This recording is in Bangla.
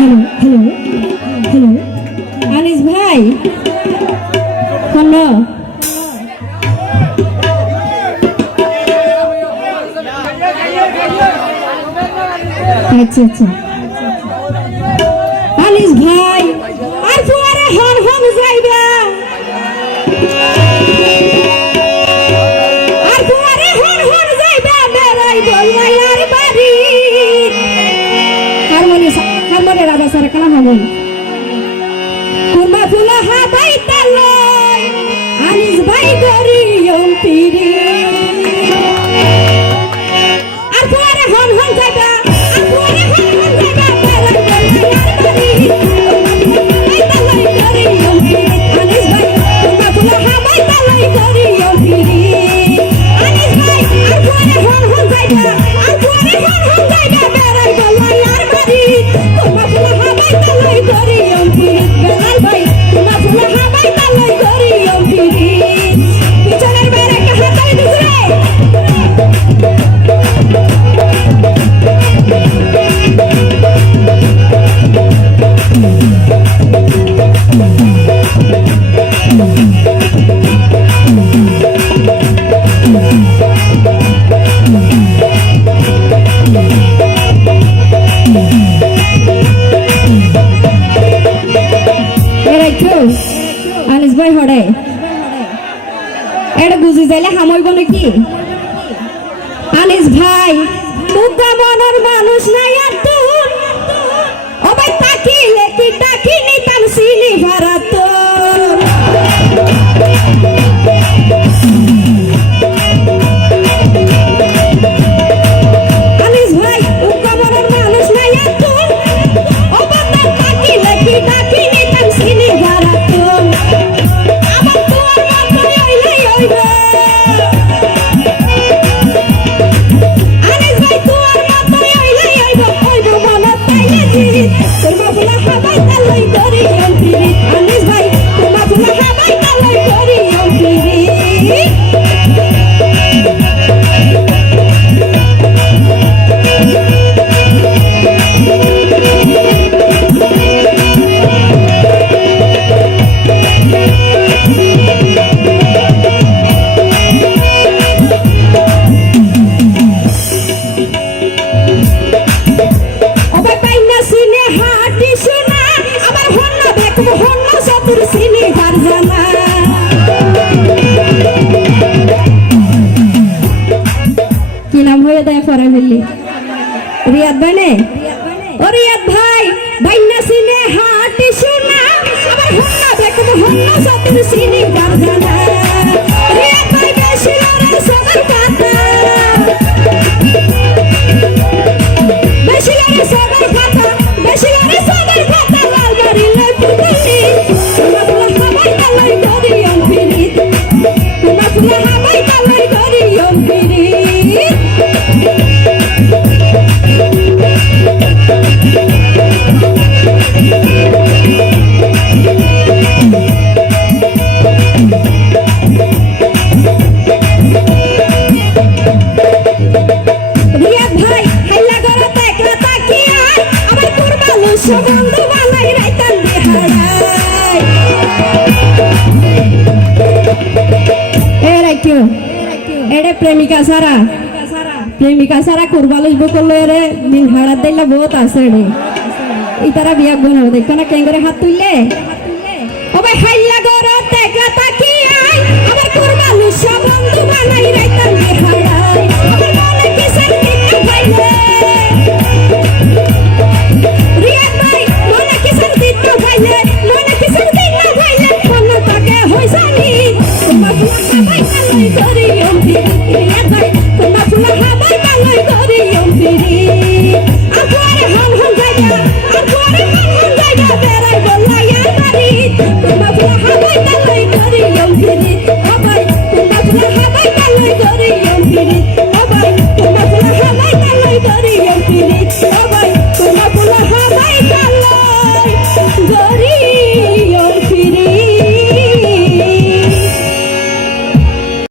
হ্যালো হ্যালো আনিস ভাই হ্যালো আচ্ছা আচ্ছা আনিস ভাই আর ফুয়ারে হন হন একট্রোস আনিস ভাই হরে এটা বুঝে যাইলে হামইব নাকি? আনিস ভাই মুগা মনের মানুষ নাই আর তুন ও ভাই তাকিলে কি ডাকিনি তার সিনি ভারাত You. আব্বানে ওরে এক ভাই ভাইনা সিনে হাট শোনা, আবার হন্না দেখো হন্না সাথে সিনে গান গানা এরে প্রেমিকা সারা প্রেমিকা সারা কুরবাল ইব করল এরে দিন হাড়াত দিলে বহুত আছে রে ইতারা বিয়া গুণ হবে কেন কেন হাত তুললে। ও ভাই হাইয়া গরম দেখা তাকিয়ে আমার কুরবাল সব বন্ধু Thank you.